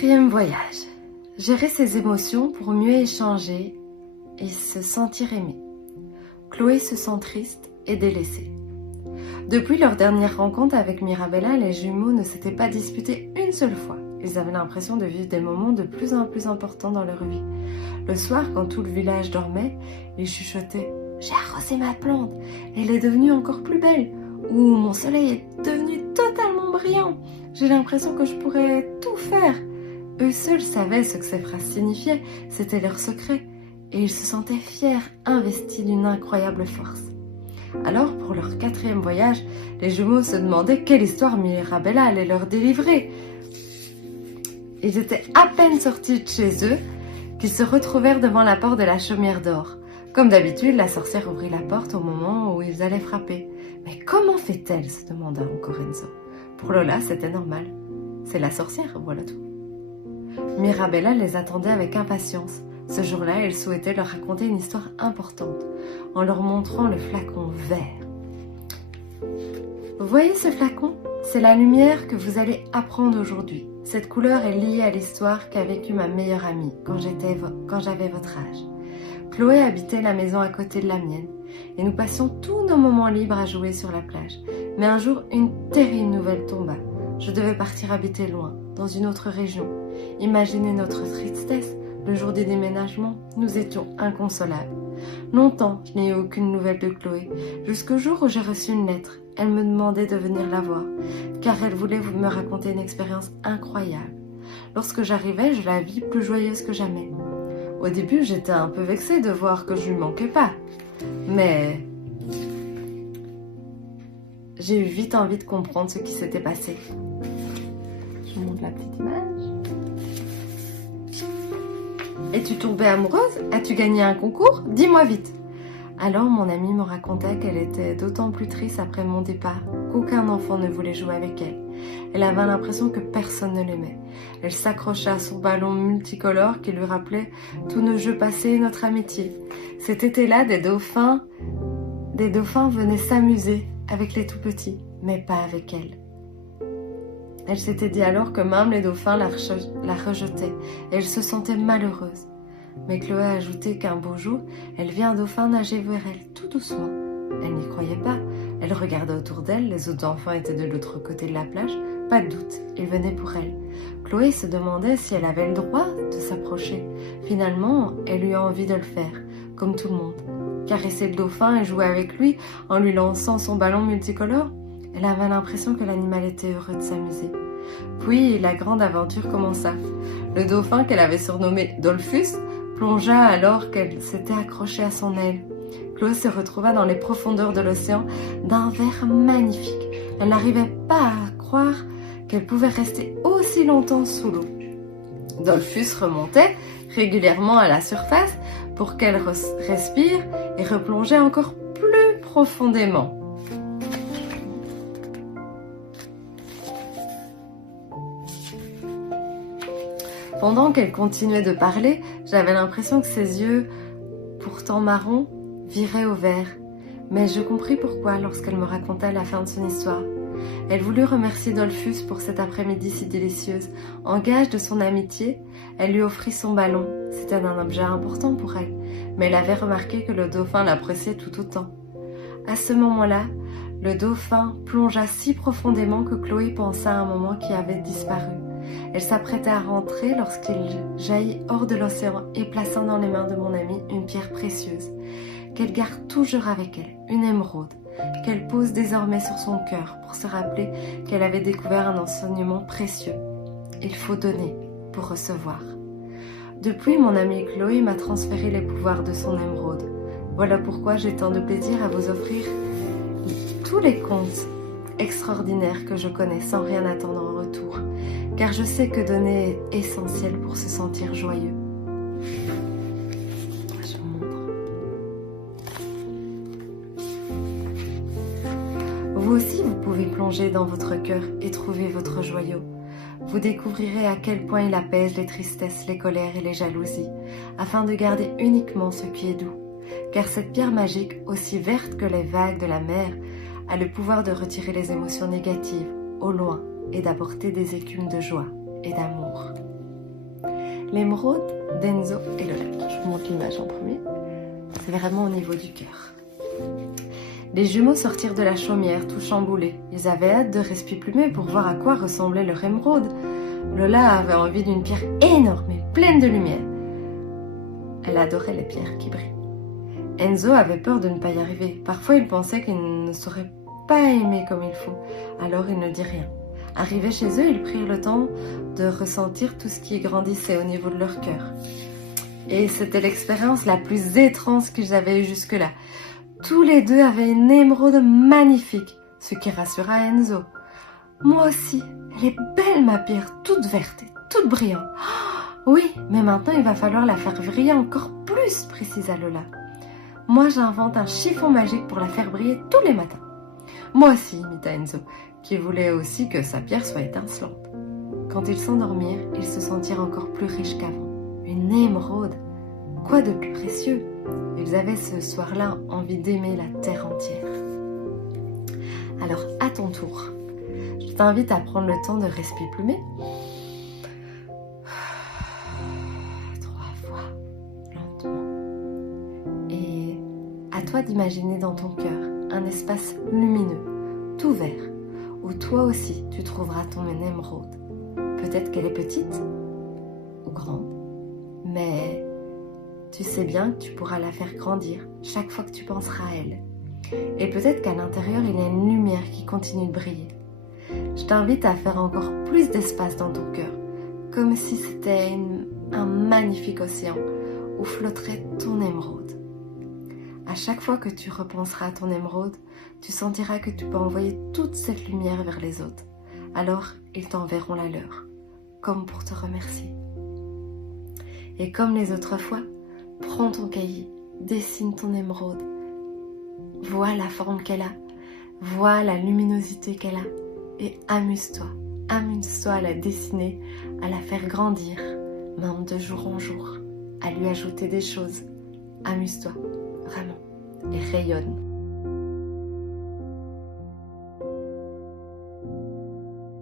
Quatrième voyage. Gérer ses émotions pour mieux échanger et se sentir aimé. Chloé se sent triste et délaissée. Depuis leur dernière rencontre avec Mirabella, les jumeaux ne s'étaient pas disputés une seule fois. Ils avaient l'impression de vivre des moments de plus en plus importants dans leur vie. Le soir, quand tout le village dormait, ils chuchotaient « J'ai arrosé ma plante, elle est devenue encore plus belle » ou « Mon soleil est devenu totalement brillant, j'ai l'impression que je pourrais tout faire ». Eux seuls savaient ce que ces phrases signifiaient, c'était leur secret, et ils se sentaient fiers, investis d'une incroyable force. Alors, pour leur quatrième voyage, les jumeaux se demandaient quelle histoire Mirabella allait leur délivrer. Ils étaient à peine sortis de chez eux qu'ils se retrouvèrent devant la porte de la chaumière d'or. Comme d'habitude, la sorcière ouvrit la porte au moment où ils allaient frapper. « Mais comment fait-elle » se demanda encore Enzo. Pour Lola, c'était normal. C'est la sorcière, voilà tout. Mirabella les attendait avec impatience. Ce jour-là, elle souhaitait leur raconter une histoire importante, en leur montrant le flacon vert. Vous voyez ce flacon ? C'est la lumière que vous allez apprendre aujourd'hui. Cette couleur est liée à l'histoire qu'a vécue ma meilleure amie quand j'avais votre âge. Chloé habitait la maison à côté de la mienne, et nous passions tous nos moments libres à jouer sur la plage. Mais un jour, une terrible nouvelle tomba. Je devais partir habiter loin, dans une autre région. Imaginez notre tristesse. Le jour des déménagements, nous étions inconsolables. Longtemps, je n'ai eu aucune nouvelle de Chloé, jusqu'au jour où j'ai reçu une lettre. Elle me demandait de venir la voir, car elle voulait me raconter une expérience incroyable. Lorsque j'arrivais, je la vis plus joyeuse que jamais. Au début, j'étais un peu vexée de voir que je lui manquais pas, mais j'ai eu vite envie de comprendre ce qui s'était passé. Je vous montre la petite image. Es-tu tombée amoureuse ? As-tu gagné un concours ? Dis-moi vite. Alors mon amie me raconta qu'elle était d'autant plus triste après mon départ qu'aucun enfant ne voulait jouer avec elle. Elle avait l'impression que personne ne l'aimait. Elle s'accrocha à son ballon multicolore qui lui rappelait tous nos jeux passés et notre amitié. Cet été-là, des dauphins venaient s'amuser avec les tout-petits, mais pas avec elle. Elle s'était dit alors que même les dauphins la rejetaient et elle se sentait malheureuse. Mais Chloé a ajouté qu'un beau jour, elle vit un dauphin nager vers elle tout doucement. Elle n'y croyait pas. Elle regardait autour d'elle, les autres enfants étaient de l'autre côté de la plage. Pas de doute, ils venaient pour elle. Chloé se demandait si elle avait le droit de s'approcher. Finalement, elle eut envie de le faire, comme tout le monde. Caresser le dauphin et jouer avec lui en lui lançant son ballon multicolore. Elle avait l'impression que l'animal était heureux de s'amuser. Puis la grande aventure commença. Le dauphin qu'elle avait surnommé Dolphus plongea alors qu'elle s'était accrochée à son aile. Chloé se retrouva dans les profondeurs de l'océan d'un vert magnifique. Elle n'arrivait pas à croire qu'elle pouvait rester aussi longtemps sous l'eau. Dolphus remontait régulièrement à la surface pour qu'elle respire et replongeait encore plus profondément. Pendant qu'elle continuait de parler, j'avais l'impression que ses yeux, pourtant marrons, viraient au vert. Mais je compris pourquoi lorsqu'elle me raconta la fin de son histoire. Elle voulut remercier Dolphus pour cet après-midi si délicieuse. En gage de son amitié, elle lui offrit son ballon. C'était un objet important pour elle, mais elle avait remarqué que le dauphin l'appréciait tout autant. À ce moment-là, le dauphin plongea si profondément que Chloé pensa à un moment qui avait disparu. Elle s'apprêtait à rentrer lorsqu'il jaillit hors de l'océan et plaça dans les mains de mon amie une pierre précieuse, qu'elle garde toujours avec elle, une émeraude, qu'elle pose désormais sur son cœur pour se rappeler qu'elle avait découvert un enseignement précieux. Il faut donner pour recevoir. Depuis, mon amie Chloé m'a transféré les pouvoirs de son émeraude. Voilà pourquoi j'ai tant de plaisir à vous offrir tous les contes extraordinaires que je connais sans rien attendre en retour, car je sais que donner est essentiel pour se sentir joyeux. Je vous montre. Vous aussi, vous pouvez plonger dans votre cœur et trouver votre joyau. Vous découvrirez à quel point il apaise les tristesses, les colères et les jalousies, afin de garder uniquement ce qui est doux. Car cette pierre magique, aussi verte que les vagues de la mer, a le pouvoir de retirer les émotions négatives au loin et d'apporter des écumes de joie et d'amour. l'émeraude d'Enzo et Lola. Je vous montre l'image en premier. C'est vraiment au niveau du cœur. Les jumeaux sortirent de la chaumière, tout chamboulés. Ils avaient hâte de Respiplumer pour voir à quoi ressemblait leur émeraude. Lola avait envie d'une pierre énorme et pleine de lumière. Elle adorait les pierres qui brillent. Enzo avait peur de ne pas y arriver. Parfois, il pensait qu'il ne saurait pas aimer comme il faut. Alors, il ne dit rien. Arrivés chez eux, ils prirent le temps de ressentir tout ce qui grandissait au niveau de leur cœur. Et c'était l'expérience la plus étrange que j'avais eue jusque-là. Tous les deux avaient une émeraude magnifique, ce qui rassura Enzo. Moi aussi, elle est belle ma pierre, toute verte et toute brillante. Oh, oui, mais maintenant il va falloir la faire briller encore plus, précisa Lola. Moi j'invente un chiffon magique pour la faire briller tous les matins. Moi aussi, imita Enzo, qui voulait aussi que sa pierre soit étincelante. Quand ils s'endormirent, ils se sentirent encore plus riches qu'avant. Une émeraude, quoi de plus précieux? Ils avaient ce soir-là envie d'aimer la terre entière. Alors, à ton tour, je t'invite à prendre le temps de Respiplumer. 3 fois, lentement. Et à toi d'imaginer dans ton cœur un espace lumineux, tout vert, où toi aussi tu trouveras ton émeraude. Peut-être qu'elle est petite ou grande, mais tu sais bien que tu pourras la faire grandir chaque fois que tu penseras à elle. Et peut-être qu'à l'intérieur, il y a une lumière qui continue de briller. Je t'invite à faire encore plus d'espace dans ton cœur, comme si c'était un magnifique océan où flotterait ton émeraude. À chaque fois que tu repenseras à ton émeraude, tu sentiras que tu peux envoyer toute cette lumière vers les autres. Alors, ils t'enverront la leur, comme pour te remercier. Et comme les autres fois, prends ton cahier, dessine ton émeraude. Vois la forme qu'elle a, vois la luminosité qu'elle a et amuse-toi. Amuse-toi à la dessiner, à la faire grandir, même de jour en jour, à lui ajouter des choses. Amuse-toi, vraiment, et rayonne.